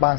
5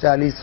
40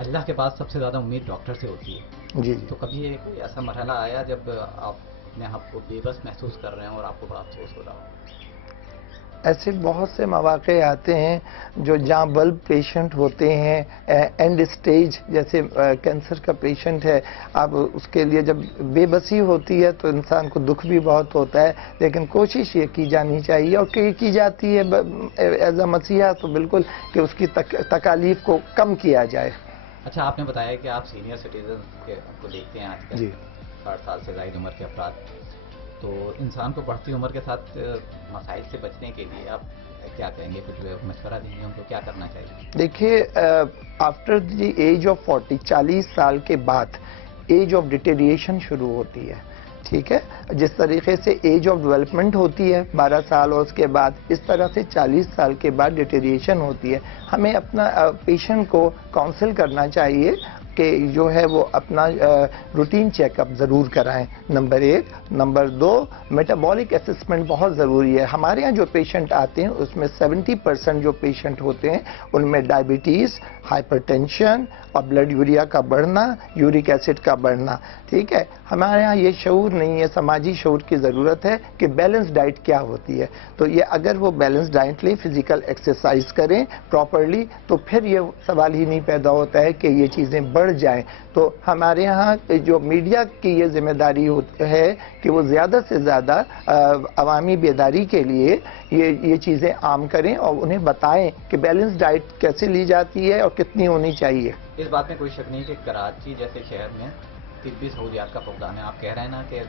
اللہ کے بعد سب سے زیادہ امید ڈاکٹر سے ہوتی ہے. جی تو کبھی کوئی ایسا مرحلہ آیا جب آپ اپنے آپ کو بے بس محسوس کر رہے ہیں اور آپ کو بڑا افسوس ہو رہا ہو؟ ایسے بہت سے مواقع آتے ہیں جو جہاں بلب پیشنٹ ہوتے ہیں، اینڈ اسٹیج جیسے کینسر کا پیشنٹ ہے، اب اس کے لیے جب بے بسی ہوتی ہے تو انسان کو دکھ بھی بہت ہوتا ہے، لیکن کوشش یہ کی جانی چاہیے اور کی جاتی ہے ایز اے مسیحا تو بالکل کہ اس کی تکالیف کو کم کیا جائے. اچھا، آپ نے بتایا کہ آپ سینئر سٹیزن کو دیکھتے ہیں آج کل. جی 60 سال سے زائد عمر کے افراد. تو انسان کو بڑھتی عمر کے ساتھ مسائل سے بچنے کے لیے آپ کیا کہیں گے؟ کچھ مشورہ دیں گے ان کو کیا کرنا چاہیے؟ دیکھیے، آفٹر دی ایج آف 40 سال کے بعد ایج آف ڈیٹیریشن شروع ہوتی ہے. ٹھیک ہے، جس طریقے سے ایج آف ڈیولپمنٹ ہوتی ہے 12 سال اور اس کے بعد، اس طرح سے 40 سال کے بعد ڈیٹیریشن ہوتی ہے. ہمیں اپنا پیشنٹ کو کاؤنسل کرنا چاہیے کہ جو ہے وہ اپنا روٹین چیک اپ ضرور کرائیں، نمبر 1. نمبر 2، میٹابولک اسسمنٹ بہت ضروری ہے. ہمارے یہاں جو پیشنٹ آتے ہیں اس میں 70% جو پیشنٹ ہوتے ہیں ان میں ڈائبٹیز، ہائپر ٹینشن اور بلڈ یوریا کا بڑھنا، یورک ایسڈ کا بڑھنا. ٹھیک ہے، ہمارے یہاں یہ شعور نہیں ہے، سماجی شعور کی ضرورت ہے کہ بیلنس ڈائٹ کیا ہوتی ہے. تو یہ اگر وہ بیلنس ڈائٹ لیں، فزیکل ایکسرسائز کریں پراپرلی، تو پھر یہ سوال ہی نہیں پیدا ہوتا ہے کہ یہ چیزیں بڑھ جائیں. تو ہمارے ہاں جو میڈیا کی یہ ذمہ داری ہے کہ وہ زیادہ سے زیادہ عوامی بیداری کے لیے یہ چیزیں عام کریں اور انہیں بتائیں کہ بیلنس ڈائٹ کیسے لی جاتی ہے اور کتنی ہونی چاہیے. اس بات میں کوئی شک نہیں کہ کراچی جیسے شہر میں طبی سہولیات کا فقدان ہے. آپ کہہ رہے ہیں نا کہ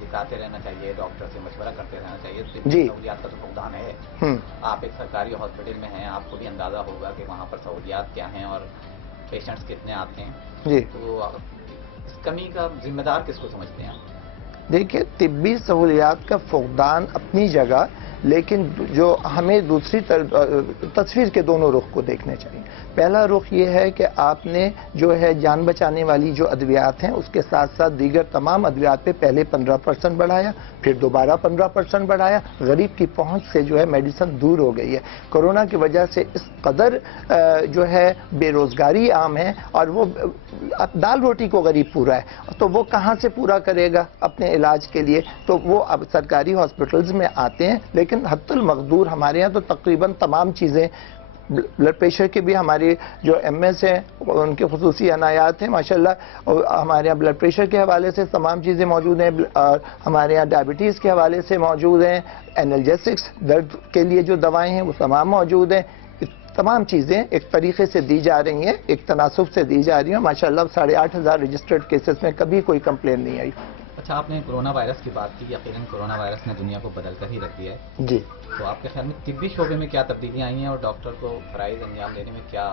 دکھاتے رہنا چاہیے، ڈاکٹر سے مشورہ کرتے رہنا چاہیے. طبی سہولیات کا تو فقدان ہے. آپ ایک سرکاری ہاسپٹل میں ہیں، آپ کو بھی اندازہ ہوگا کہ وہاں پر سہولیات کیا ہیں اور پیشنٹس کتنے آتے ہیں. جی، تو اس کمی کا ذمہ دار کس کو سمجھتے ہیں آپ؟ دیکھیے، طبی سہولیات کا فقدان اپنی جگہ، لیکن جو ہمیں دوسری تصویر کے دونوں رخ کو دیکھنے چاہیے. پہلا رخ یہ ہے کہ آپ نے جو ہے جان بچانے والی جو ادویات ہیں اس کے ساتھ ساتھ دیگر تمام ادویات پہ پہلے 15% بڑھایا، پھر دوبارہ 15% بڑھایا. غریب کی پہنچ سے جو ہے میڈیسن دور ہو گئی ہے. کورونا کی وجہ سے اس قدر جو ہے بے روزگاری عام ہے، اور وہ دال روٹی کو غریب پورا ہے، تو وہ کہاں سے پورا کرے گا اپنے علاج کے لیے؟ تو وہ اب سرکاری ہاسپٹلز میں آتے ہیں، لیکن حد المقدور ہمارے یہاں تو تقریباً تمام چیزیں، بلڈ پریشر کے بھی ہمارے جو ایم ایس ہیں ان کے خصوصی عنایات ہیں ماشاءاللہ، اور ہمارے یہاں بلڈ پریشر کے حوالے سے تمام چیزیں موجود ہیں، اور ہمارے یہاں ڈائبٹیز کے حوالے سے موجود ہیں، اینالجیسکس درد کے لیے جو دوائیں ہیں وہ تمام موجود ہیں. تمام چیزیں ایک طریقے سے دی جا رہی ہیں، ایک تناسب سے دی جا رہی ہیں. ماشاءاللہ 8,500 رجسٹرڈ کیسز میں کبھی کوئی کمپلین نہیں آئی. اچھا، آپ نے کورونا وائرس کی بات کی. یقیناً کورونا وائرس نے دنیا کو بدل کر ہی رکھ دیا ہے. جی، تو آپ کے خیال میں طبی شعبے میں کیا تبدیلیاں آئی ہیں اور ڈاکٹر کو فرائض انجام دینے میں کیا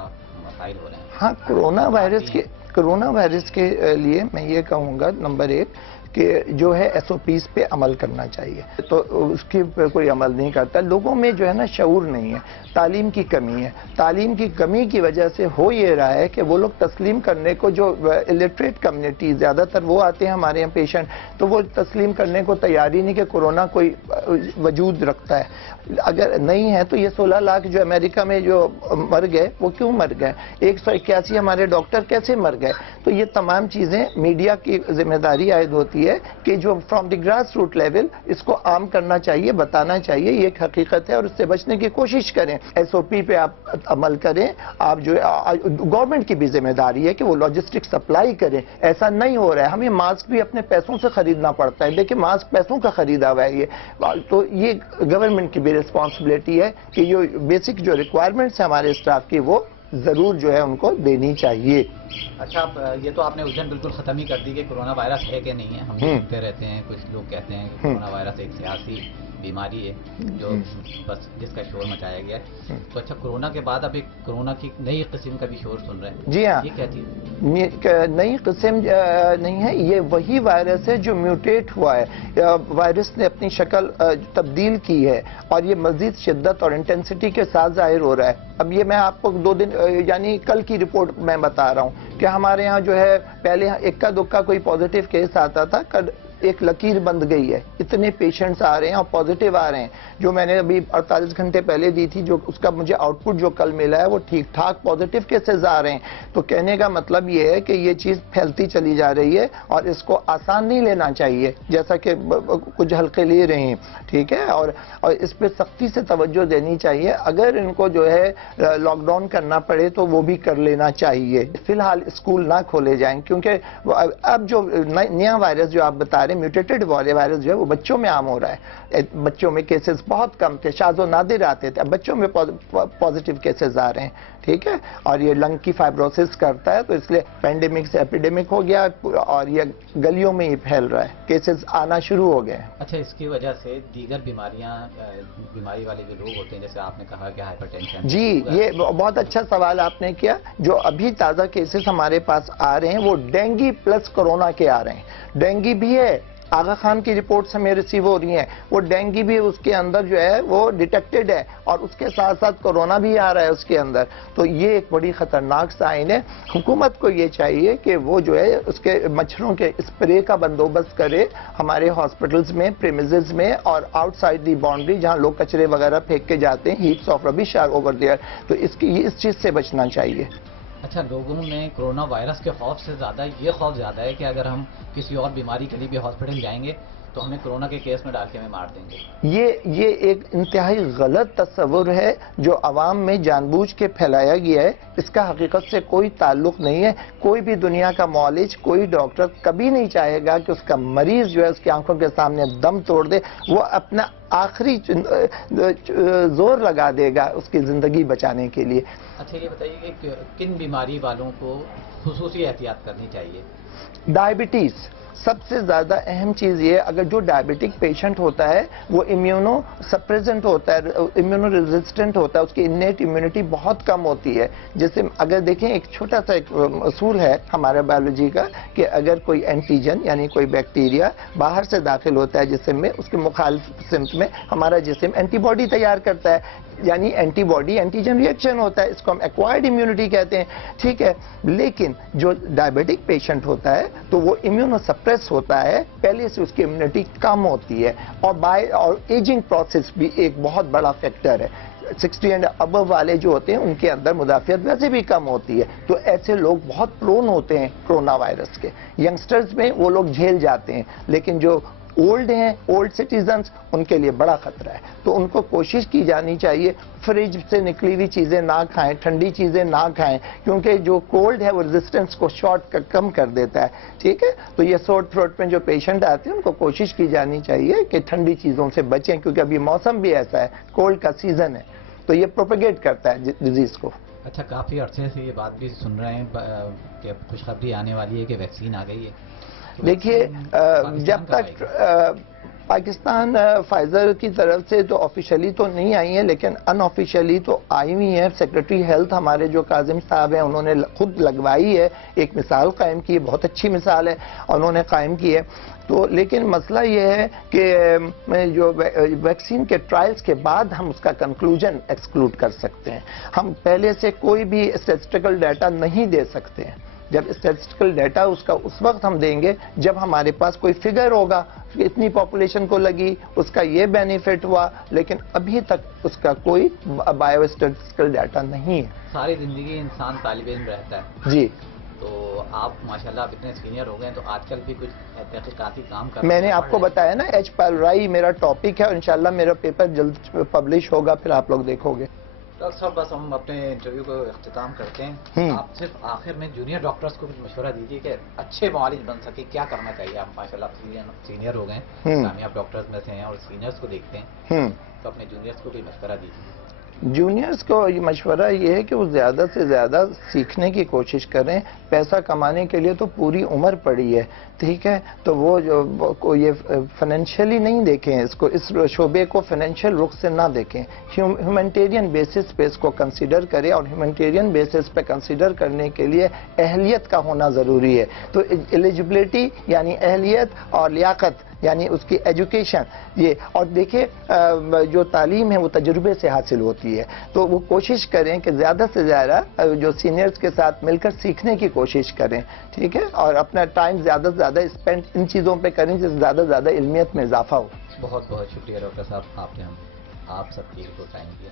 مسائل ہو رہے ہیں؟ ہاں، کورونا وائرس کے لیے میں یہ کہوں گا، نمبر 1 کہ جو ہے SOPs پہ عمل کرنا چاہیے. تو اس کی پہ کوئی عمل نہیں کرتا. لوگوں میں جو ہے نا شعور نہیں ہے، تعلیم کی کمی ہے. تعلیم کی کمی کی وجہ سے ہو یہ رہا ہے کہ وہ لوگ تسلیم کرنے کو، جو الٹریٹ کمیونٹی زیادہ تر وہ آتے ہیں ہمارے یہاں پیشنٹ، تو وہ تسلیم کرنے کو تیار ہی نہیں کہ کورونا کوئی وجود رکھتا ہے. اگر نہیں ہے تو یہ 16 لاکھ جو امریکہ میں جو مر گئے وہ کیوں مر گئے؟ 181 ہمارے ڈاکٹر کیسے مر گئے؟ تو یہ تمام چیزیں میڈیا کی ذمہ داری عائد ہوتی ہے کہ جو from the grass root level اس کو عام کرنا چاہیے، بتانا چاہیے. یہ ایک حقیقت ہے اور اس سے بچنے کی کوشش کریں. SOP پہ آپ عمل کریں. آپ جو گورنمنٹ کی بھی ذمہ داری ہے کہ وہ لاجسٹک سپلائی کریں. ایسا نہیں ہو رہا ہے. ہمیں ماسک بھی اپنے پیسوں سے خریدنا پڑتا ہے. دیکھیں ماسک پیسوں کا خریدا ہوا ہے یہ. تو یہ گورنمنٹ کی بھی ریسپانسبلٹی ہے کہ جو بیسک جو ریکوائرمنٹس ہیں ہمارے اسٹاف کی وہ ضرور جو ہے ان کو دینی چاہیے. اچھا، یہ تو آپ نے الجھن بالکل ختم ہی کر دی کہ کورونا وائرس ہے کہ نہیں ہے. ہم سنتے رہتے ہیں، کچھ لوگ کہتے ہیں کہ کورونا وائرس ایک سیاسی بیماری ہے جو بس جس کا شور مچایا گیا ہے. تو اچھا، کورونا کے بعد اب ایک کورونا کی نئی قسم کا بھی شور سن رہے ہیں. جی ہاں، یہ کیا چیز؟ نئی قسم نہیں ہے، یہ وہی وائرس ہے جو میوٹیٹ ہوا ہے. وائرس نے اپنی شکل تبدیل کی ہے اور یہ مزید شدت اور انٹینسٹی کے ساتھ ظاہر ہو رہا ہے. اب یہ میں آپ کو 2 دن یعنی کل کی رپورٹ میں بتا رہا ہوں کہ ہمارے ہاں جو ہے پہلے اکا دکا کوئی پازیٹیو کیس آتا تھا. ایک لکیر بند گئی ہے. اتنے پیشنٹس آ رہے ہیں اور پازیٹیو آ رہے ہیں. جو میں نے ابھی 48 گھنٹے پہلے دی تھی, جو اس کا مجھے آؤٹ پٹ جو کل ملا ہے وہ ٹھیک ٹھاک پازیٹیو کیسز آ رہے ہیں. تو کہنے کا مطلب یہ ہے کہ یہ چیز پھیلتی چلی جا رہی ہے اور اس کو آسان نہیں لینا چاہیے جیسا کہ کچھ حلقے لے رہے ہیں. ٹھیک ہے, اور اس پہ سختی سے توجہ دینی چاہیے. اگر ان کو جو ہے لاک ڈاؤن کرنا پڑے تو وہ بھی کر لینا چاہیے. فی الحال اسکول نہ کھولے جائیں کیونکہ اب جو نیا وائرس جو آپ بتا رہے ہیں میوٹیٹڈ وائرس جو ہے وہ بچوں میں عام ہو رہا ہے. بچوں میں کیسز بہت کم تھے, شاذ و نادر آتے تھے, اب بچوں میں پازیٹیو کیسز آ رہے ہیں. ٹھیک ہے, اور یہ لنگ کی فائبروسس کرتا ہے, تو اس لیے پینڈیمک سے ایپیڈیمک ہو گیا اور یہ گلیوں میں ہی پھیل رہا ہے. کیسز آنا شروع ہو گئے. اچھا, اس کی وجہ سے دیگر بیماری والے جو لوگ ہوتے ہیں, جیسے آپ نے کہا کہ ہائپر ٹینشن. جی, یہ بہت اچھا سوال آپ نے کیا. جو ابھی تازہ کیسز ہمارے پاس آ رہے ہیں وہ ڈینگی پلس کورونا کے آ رہے ہیں. ڈینگی بھی ہے, آغا خان کی رپورٹس ہمیں ریسیو ہو رہی ہیں, وہ ڈینگی بھی اس کے اندر جو ہے وہ ڈیٹیکٹڈ ہے, اور اس کے ساتھ ساتھ کورونا بھی آ رہا ہے اس کے اندر. تو یہ ایک بڑی خطرناک سائن ہے. حکومت کو یہ چاہیے کہ وہ جو ہے اس کے مچھروں کے اسپرے کا بندوبست کرے ہمارے ہاسپٹلز میں, پریمیزز میں, اور آؤٹ سائڈ دی باؤنڈری جہاں لوگ کچرے وغیرہ پھینک کے جاتے ہیں. ہیپس آف ربش آر اوور دیئر. تو اس چیز سے بچنا چاہیے. اچھا, لوگوں میں کرونا وائرس کے خوف سے زیادہ یہ خوف زیادہ ہے کہ اگر ہم کسی اور بیماری کے لیے بھی ہاسپٹل جائیں گے تو ہمیں کرونا کے کیس میں ڈال کے ہمیں مار دیں گے. یہ ایک انتہائی غلط تصور ہے جو عوام میں جان بوجھ کے پھیلایا گیا ہے. اس کا حقیقت سے کوئی تعلق نہیں ہے. کوئی بھی دنیا کا معالج, کوئی ڈاکٹر کبھی نہیں چاہے گا کہ اس کا مریض جو ہے اس کی آنکھوں کے سامنے دم توڑ دے. وہ اپنا آخری زور لگا دے گا اس کی زندگی بچانے کے لیے. اچھا, یہ بتائیے کہ کن بیماری والوں کو خصوصی احتیاط کرنی چاہیے؟ ڈائبٹیز سب سے زیادہ اہم چیز یہ ہے. اگر جو ڈائبٹک پیشنٹ ہوتا ہے وہ امیونو سپریزنٹ ہوتا ہے, امیونو ریزسٹنٹ ہوتا ہے, اس کی انیٹ امیونٹی بہت کم ہوتی ہے. جیسے اگر دیکھیں ایک چھوٹا سا ایک اصول ہے ہمارے بایولوجی کا کہ اگر کوئی اینٹیجن یعنی کوئی بیکٹیریا باہر سے داخل ہوتا ہے جسم میں, اس کے مخالف سمت میں ہمارا جسم اینٹی باڈی تیار کرتا ہے, یعنی اینٹی باڈی اینٹیجن ریئیکشن ہوتا ہے. اس کو ہم ایکوائرڈ امیونٹی کہتے ہیں. ٹھیک ہے, لیکن جو ڈائبٹک پیشنٹ ہوتا ہے تو وہ امیونو سپریس ہوتا ہے, پہلے سے اس کی امیونٹی کم ہوتی ہے, اور ایجنگ پروسیس بھی ایک بہت بڑا فیکٹر ہے. 60 اینڈ ابو والے جو ہوتے ہیں ان کے اندر مدافعت ویسے بھی کم ہوتی ہے. تو ایسے لوگ بہت پرون ہوتے ہیں کرونا وائرس کے. ینگسٹرز میں وہ لوگ جھیل جاتے ہیں, لیکن جو اولڈ ہیں, اولڈ سٹیزنز, ان کے لیے بڑا خطرہ ہے. تو ان کو کوشش کی جانی چاہیے فریج سے نکلی ہوئی چیزیں نہ کھائیں, ٹھنڈی چیزیں نہ کھائیں, کیونکہ جو کولڈ ہے وہ ریزسٹنس کو کم کر دیتا ہے. ٹھیک ہے, تو یہ سور تھروٹ میں جو پیشنٹ آتے ہیں ان کو کوشش کی جانی چاہیے کہ ٹھنڈی چیزوں سے بچیں, کیونکہ ابھی موسم بھی ایسا ہے, کولڈ کا سیزن ہے, تو یہ پروپیگیٹ کرتا ہے ڈیزیز کو. اچھا, کافی عرصے سے یہ بات بھی سن رہے ہیں کہ خوشخبری آنے والی ہے کہ ویکسین آ گئی ہے. دیکھیے, جب تک پاکستان فائزر کی طرف سے تو آفیشلی تو نہیں آئی ہیں, لیکن ان آفیشلی تو آئی ہوئی ہیں. سیکرٹری ہیلتھ ہمارے جو کاظم صاحب ہیں انہوں نے خود لگوائی ہے, ایک مثال قائم کی ہے, بہت اچھی مثال ہے انہوں نے قائم کی ہے. تو لیکن مسئلہ یہ ہے کہ جو ویکسین کے ٹرائلز کے بعد ہم اس کا کنکلوژن ایکسکلوڈ کر سکتے ہیں. ہم پہلے سے کوئی بھی اسٹیٹسٹیکل ڈیٹا نہیں دے سکتے ہیں. جب اسٹیٹسٹیکل ڈیٹا اس وقت ہم دیں گے جب ہمارے پاس کوئی فگر ہوگا کہ اتنی پاپولیشن کو لگی, اس کا یہ بینیفٹ ہوا, لیکن ابھی تک اس کا کوئی بایو اسٹیٹسٹیکل ڈیٹا نہیں ہے. ساری زندگی انسان طالب علم رہتا ہے. جی, تو آپ ماشاءاللہ آپ اتنے سینئر ہو گئے, تو آج کل بھی کچھ تحقیقاتی کام کر میں نے آپ کو بتایا نا, ایچ پیلورائی میرا ٹاپک ہے, اور انشاءاللہ میرا پیپر جلد پبلش ہوگا, پھر آپ لوگ دیکھو گے. ڈاکٹر صاحب, بس ہم اپنے انٹرویو کو اختتام کرتے ہیں. آپ صرف آخر میں جونیئر ڈاکٹرز کو کچھ مشورہ دیجیے کہ اچھے معالج بن سکے, کیا کرنا چاہیے. آپ ماشاءاللہ سینئر ہو گئے, کامیاب ڈاکٹرز میں سے ہیں, اور سینئرز کو دیکھتے ہیں, تو اپنے جونیئرز کو بھی مشورہ دیجیے. جونیئرز کو مشورہ یہ ہے کہ وہ زیادہ سے زیادہ سیکھنے کی کوشش کریں. پیسہ کمانے کے لیے تو پوری عمر پڑی ہے. ٹھیک ہے, تو وہ جو یہ فائنینشیلی نہیں دیکھیں, اس شعبے کو فائنینشیل رخ سے نہ دیکھیں. ہیومینٹیرین بیسس پہ اس کو کنسیڈر کریں, اور ہیومینٹیرین بیسس پہ کنسیڈر کرنے کے لیے اہلیت کا ہونا ضروری ہے. تو ایلیجبلٹی یعنی اہلیت اور لیاقت یعنی اس کی ایجوکیشن یہ. اور دیکھیں جو تعلیم ہے وہ تجربے سے حاصل ہوتی ہے, تو وہ کوشش کریں کہ زیادہ سے زیادہ جو سینئرز کے ساتھ مل کر سیکھنے کی کوشش کریں, ٹھیک ہے, اور اپنا ٹائم زیادہ سے زیادہ اسپینڈ ان چیزوں پہ کریں جس سے زیادہ سے زیادہ علمیت میں اضافہ ہو. بہت بہت شکریہ ڈاکٹر صاحب, آپ نے آپ سب ٹی وی کو ٹائم دیا.